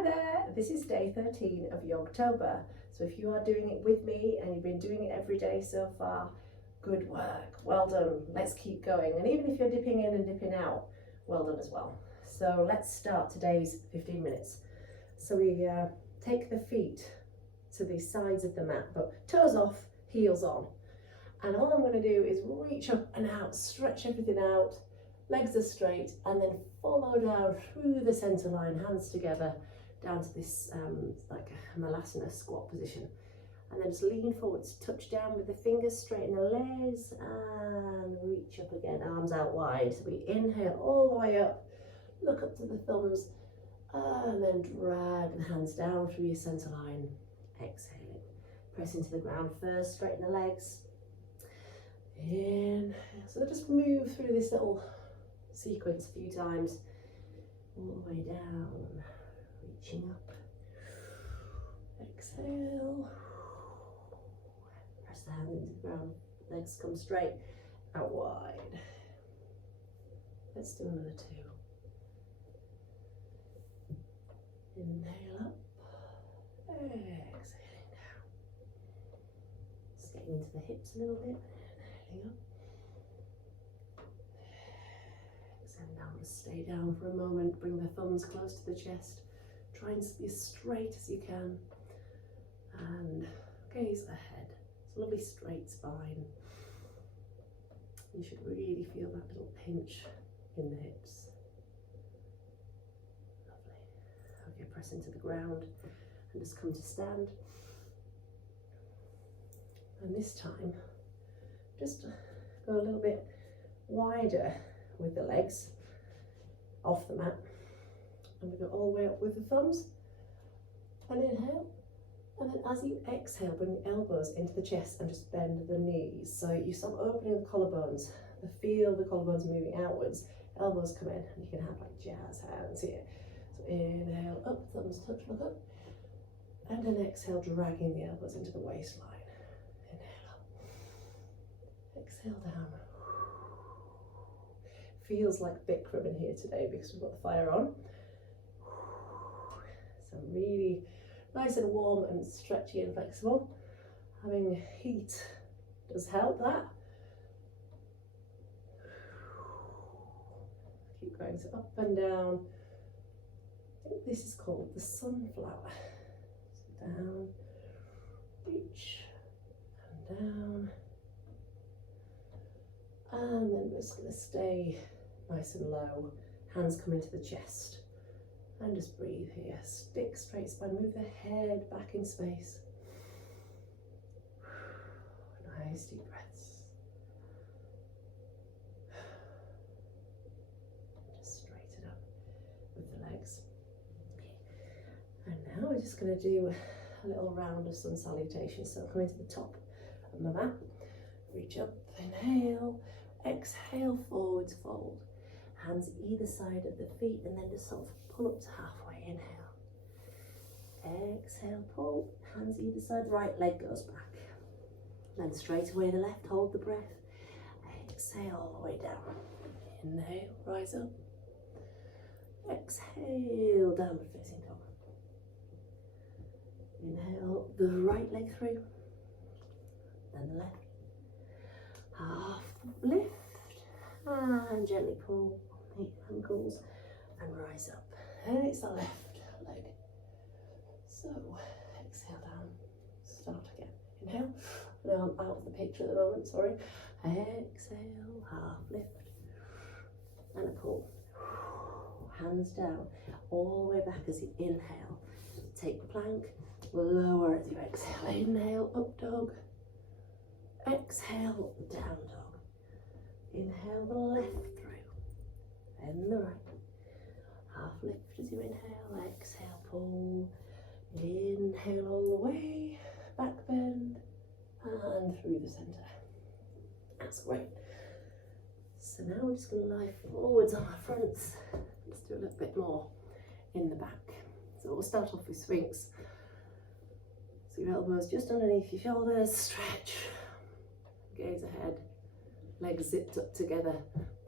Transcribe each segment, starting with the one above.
Hi there, this is day 13 of Yogtober. So if you are doing it with me and you've been doing it every day so far, good work, well done, let's keep going. And even if you're dipping in and dipping out, well done as well. So let's start today's 15 minutes. So we take the feet to the sides of the mat, but toes off, heels on. And all I'm going to do is reach up and out, stretch everything out, legs are straight, and then follow down through the center line, hands together, down to this like a malasana squat position. And then just lean forwards, touch down with the fingers, straighten the legs, and reach up again, arms out wide. So we inhale all the way up, look up to the thumbs, and then drag the hands down through your center line. Exhale, press into the ground first, straighten the legs. Inhale, so just move through this little sequence a few times, all the way down, reaching up, exhale, press the hands into the ground, legs come straight, out wide. Let's do another two. Inhale up, exhaling down, just getting into the hips a little bit, inhaling up. Down, just stay down for a moment, bring the thumbs close to the chest, try and be as straight as you can, and gaze ahead. It's a lovely straight spine. You should really feel that little pinch in the hips. Lovely. Okay, press into the ground and just come to stand. And this time, just go a little bit wider with the legs off the mat, and we go all the way up with the thumbs, and inhale, and then as you exhale, bring the elbows into the chest and just bend the knees. So you start opening the collarbones, feel the collarbones moving outwards, elbows come in, and you can have like jazz hands here. So inhale up, thumbs touch, look up, and then exhale, dragging the elbows into the waistline. Inhale up, exhale down. Feels like Bikram in here today because we've got the fire on. So really nice and warm and stretchy and flexible. Having heat does help that. Keep going, so up and down. I think this is called the sunflower. So down, reach, and down. And then we're just going to stay nice and low, hands come into the chest, and just breathe here. Stick straight spine, move the head back in space. Nice deep breaths. Just straighten up with the legs. And now we're just going to do a little round of sun salutations. So coming to the top of my mat, reach up, inhale, exhale, forwards fold. Hands either side of the feet, and then just sort of pull up to halfway. Inhale. Exhale, pull. Hands either side, right leg goes back. Then straight away the left, hold the breath. Exhale all the way down. Inhale, rise up. Exhale, downward facing dog. Inhale, the right leg through. Then the left. Half lift. And gently pull the ankles and rise up. And it's the left leg. So exhale down, start again. Inhale. Now I'm out of the picture at the moment, sorry. Exhale, half lift. And a pull. Hands down, all the way back as you inhale. Take the plank, lower as you exhale. Inhale, up dog. Exhale, down dog. Inhale the left through, and the right. Half lift as you inhale, exhale, pull. Inhale all the way, back bend, and through the centre. That's great. So now we're just going to lie forwards on our fronts. Let's do a little bit more in the back. So we'll start off with Sphinx. So your elbows just underneath your shoulders, stretch, gaze ahead. Legs zipped up together,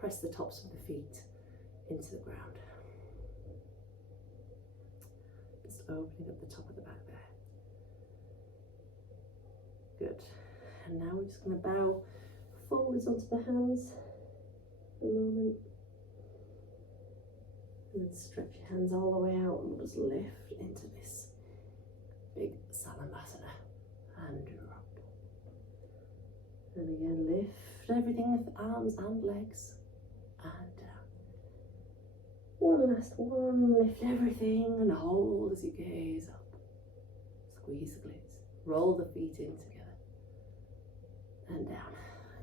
press the tops of the feet into the ground. just opening up the top of the back there. Good. And now we're just going to bow forwards onto the hands for a moment. And then stretch your hands all the way out and we'll just lift into this big Salanasana and drop. And again, lift everything with the arms and legs and down. One last one, lift everything and hold as you gaze up. Squeeze the glutes, roll the feet in together and down.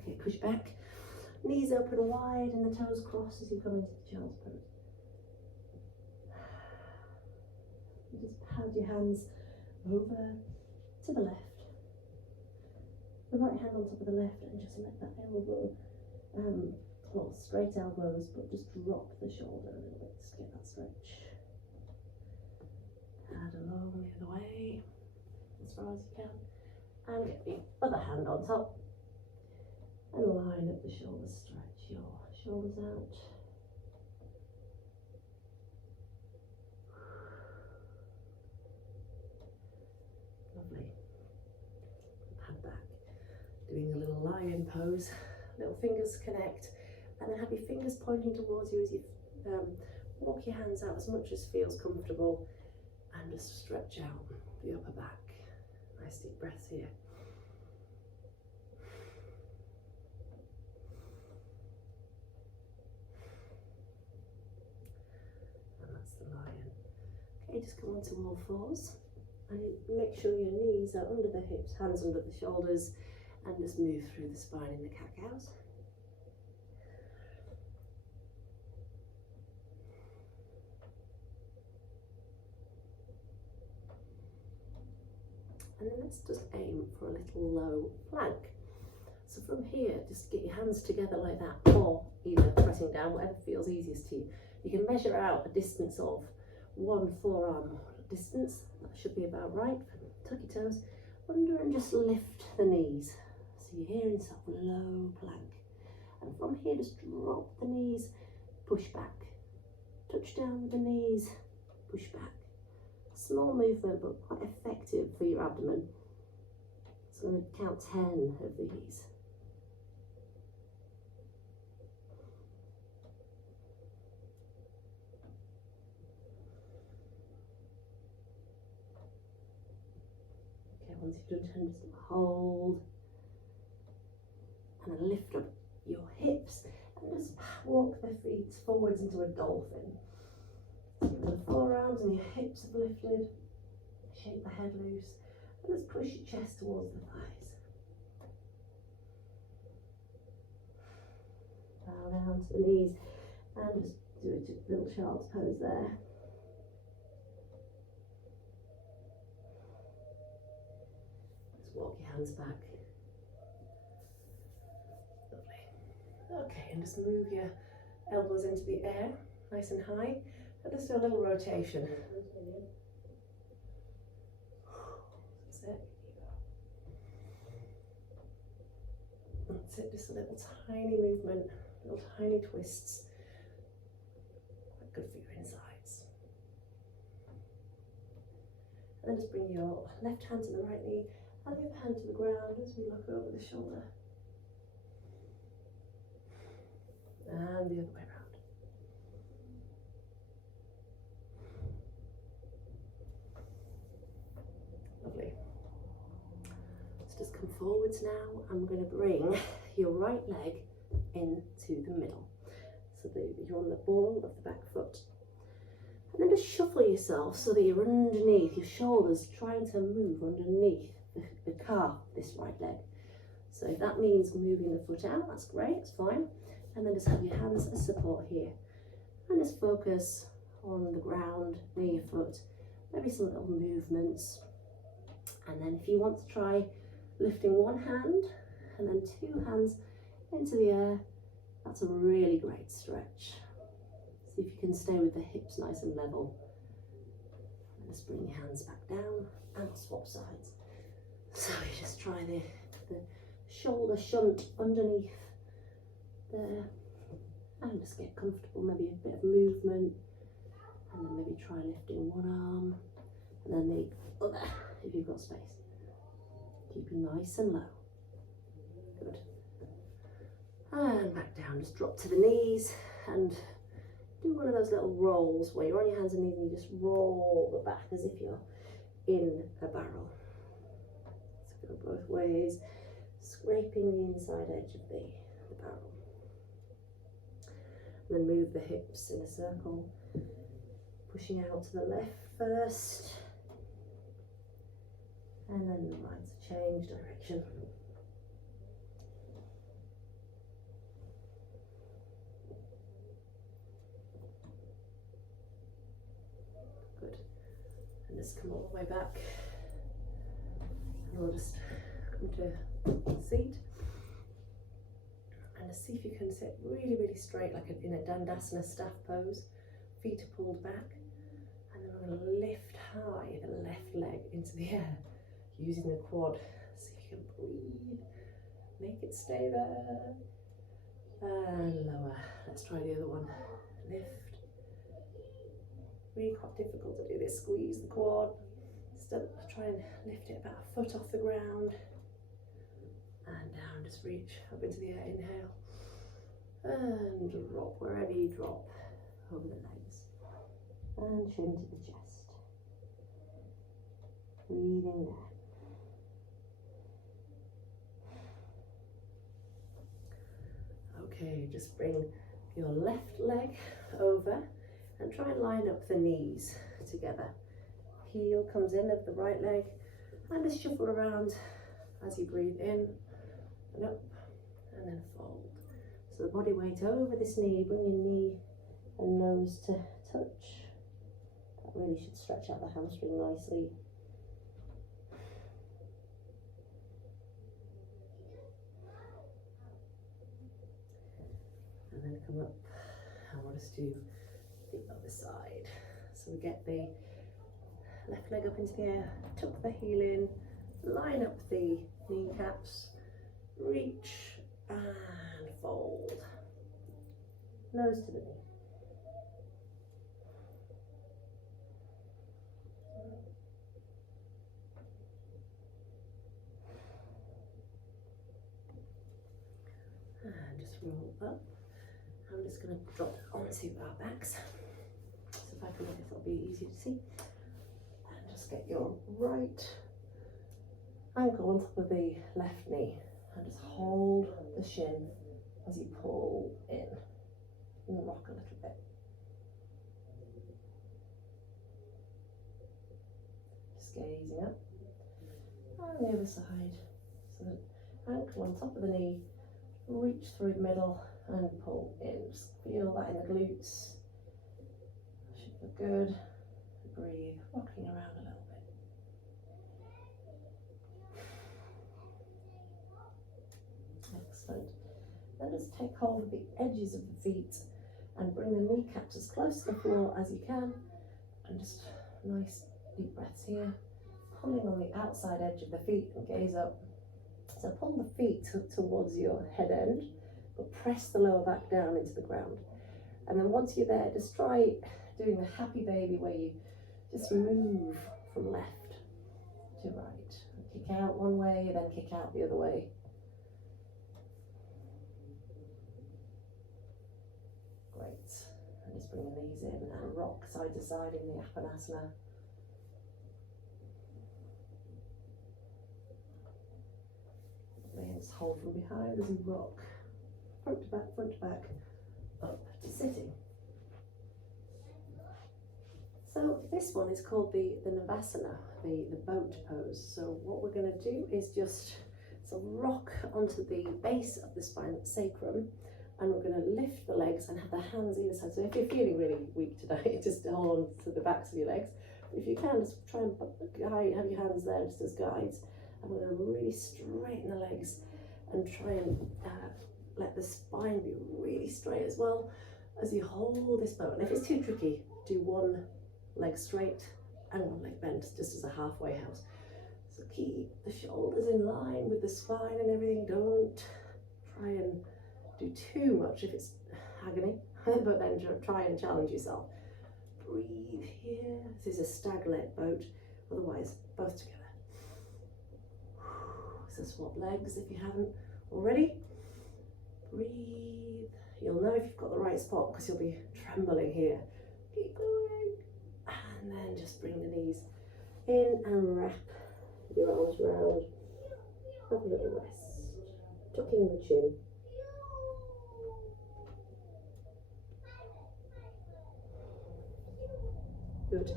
Okay, push back, knees open wide and the toes cross as you come into the child's pose. Just pad your hands over to the left. The right hand on top of the left and just let that elbow close, straight elbows, but just drop the shoulder a little bit to get that stretch. Pad along the other way as far as you can. And get the other hand on top. And line up the shoulders, stretch your shoulders out. Lovely. Pad back. Doing a little lion pose. Little fingers connect. And then have your fingers pointing towards you as you walk your hands out as much as feels comfortable. And just stretch out the upper back. Nice deep breaths here. Okay, just come onto all fours and make sure your knees are under the hips, hands under the shoulders, and just move through the spine in the cat-cows. And then let's just aim for a little low plank. So from here, just get your hands together like that, or either pressing down, whatever feels easiest to you. You can measure out a distance of 1 forearm distance, that should be about right. Tuck your toes under and just lift the knees. So you're here in some low plank. And from here, just drop the knees, push back. Touch down with the knees, push back. Small movement, but quite effective for your abdomen. So I'm going to count 10 of these. Once you've done 10, just hold and then lift up your hips and just walk the feet forwards into a dolphin. So the forearms and your hips have lifted, shake the head loose, and just push your chest towards the thighs. Bow down to the knees and just do a little child's pose there. Walk your hands back. Lovely. Okay, and just move your elbows into the air, nice and high. And just do a little rotation. That's it. That's it, just a little tiny movement, little tiny twists. Quite good for your insides. And then just bring your left hand to the right knee. And the other hand to the ground as we look over the shoulder. And the other way around. Lovely. Let's just come forwards now. I'm going to bring your right leg into the middle. So that you're on the ball of the back foot. And then just shuffle yourself so that you're underneath, your shoulders trying to move underneath the calf, this right leg. So if that means moving the foot out, that's great, it's fine. And then just have your hands as support here. And just focus on the ground near your foot. Maybe some little movements. And then if you want to try lifting one hand and then 2 hands into the air, that's a really great stretch. See if you can stay with the hips nice and level. And just bring your hands back down and swap sides. So you just try the shoulder shunt underneath there and just get comfortable, maybe a bit of movement, and then maybe try lifting one arm not space. Keeping nice and low. Good. And back down, just drop to the knees and do one of those little rolls where you're on your hands and knees and you just roll the back as if you're in a barrel. So go both ways, scraping the inside edge of the barrel. And then move the hips in a circle, pushing out to the left first, and then the right to change direction. Good. And just come all the way back. And we'll just come to seat. And just see if you can sit really, really straight, like in a Dandasana staff pose. Feet are pulled back. And then we're going to lift high the left leg into the air, using the quad. See if you can breathe. Make it stay there. And lower. Let's try the other one. Lift. Really quite difficult to do this. Squeeze the quad. Still try and lift it about a foot off the ground. And down, just reach up into the air, inhale. And drop wherever you drop, over the legs. And chin to the chest. Breathing there. Okay, just bring your left leg over and try and line up the knees together. Heel comes in of the right leg and just shuffle around as you breathe in and up and then fold. So the body weight over this knee, bring your knee and nose to touch. That really should stretch out the hamstring nicely. And then come up and we'll just do the other side. So we get the left leg up into the air, tuck the heel in, line up the kneecaps, reach and fold. Nose to the knee. And just roll up. I'm just going to drop onto our backs. So if I can make this, it'll be easier to see. And just get your right ankle on top of the left knee and just hold the shin as you pull in and rock a little bit. Just gazing up. And the other side. So the ankle on top of the knee, reach through the middle and pull in. Just feel that in the glutes. Should look good. Breathe, rocking around a little bit. Excellent. Then just take hold of the edges of the feet and bring the kneecaps as close to the floor as you can. And just nice deep breaths here. Pulling on the outside edge of the feet and gaze up. So pull the feet towards your head end, but press the lower back down into the ground. And then once you're there, just try doing the happy baby where you just move from left to right. Kick out one way, then kick out the other way. Great. And just bring the knees in and rock side to side in the Apanasana. Just hold from behind as you rock, front to back, up to sitting. So this one is called the Navasana, the boat pose. So what we're going to do is just sort of rock onto the base of the spine, sacrum, and we're going to lift the legs and have the hands either side. So if you're feeling really weak today, just hold on to the backs of your legs. If you can, just try and have your hands there just as guides. And we're going to really straighten the legs and try and let the spine be really straight as well as you hold this boat. And if it's too tricky, do one leg straight and one leg bent, just as a halfway house. So keep the shoulders in line with the spine and everything. Don't try and do too much if it's agony, but then try and challenge yourself. Breathe here. This is a stag-leg boat, otherwise both together. So swap legs if you haven't already. Breathe. You'll know if you've got the right spot because you'll be trembling here. Keep going. And then just bring the knees in and wrap your arms round. Have a little rest. Tucking the chin. Good.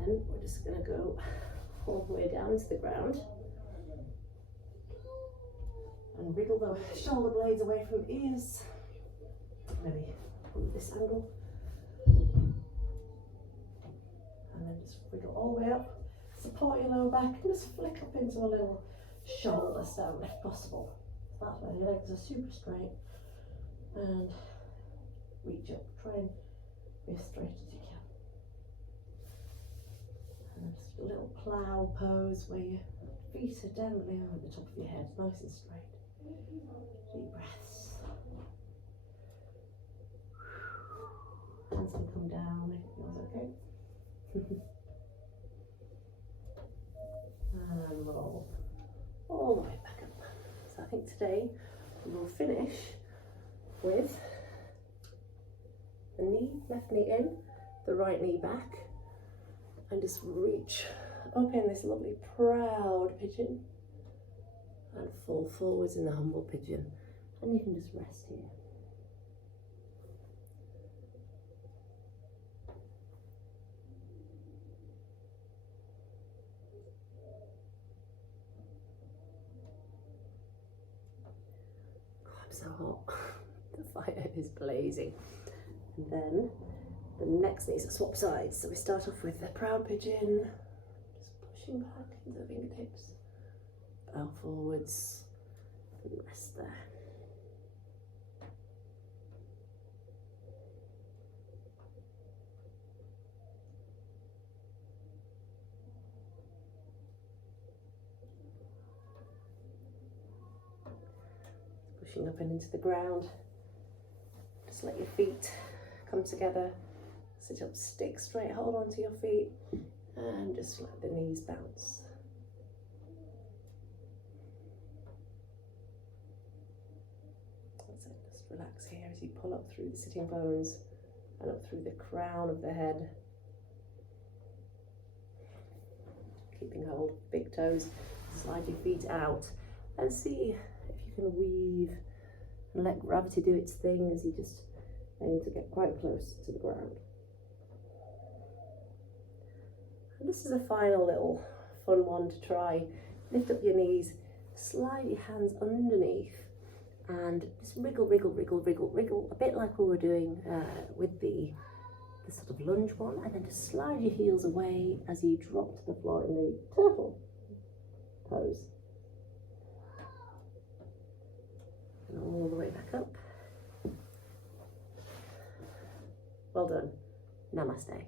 And then we're just going to go all the way down to the ground. And wriggle the shoulder blades away from the ears. Maybe from this angle. And then just wriggle all the way up. Support your lower back and just flick up into a little shoulder stand if possible. That's where your legs are super straight. And reach up. Try and be as straight as you can. And then just a little plough pose where your feet are gently over the top of your head, nice and straight. Deep breaths. Hands can come down if it feels okay. And roll all the way back up. So I think today we'll finish with the knee, left knee in, the right knee back, and just reach up in this lovely proud pigeon and fall forwards in the humble pigeon. And you can just rest here. God, I'm so hot. The fire is blazing. And then the next knee is a swap sides. So we start off with the proud pigeon, just pushing back into the fingertips, bow forwards, and rest there. Pushing up and into the ground. Just let your feet come together. Sit up, stick straight, hold on to your feet, and just let the knees bounce. That's it, just relax here as you pull up through the sitting bones and up through the crown of the head. Keeping hold of big toes, slide your feet out and see if you can weave and let gravity do its thing as you just aim to get quite close to the ground. And this is a final little fun one to try. Lift up your knees, slide your hands underneath and just wriggle, wriggle, wriggle, wriggle, wriggle, a bit like we were doing with the sort of lunge one, and then just slide your heels away as you drop to the floor in the turtle pose. And all the way back up. Well done. Namaste.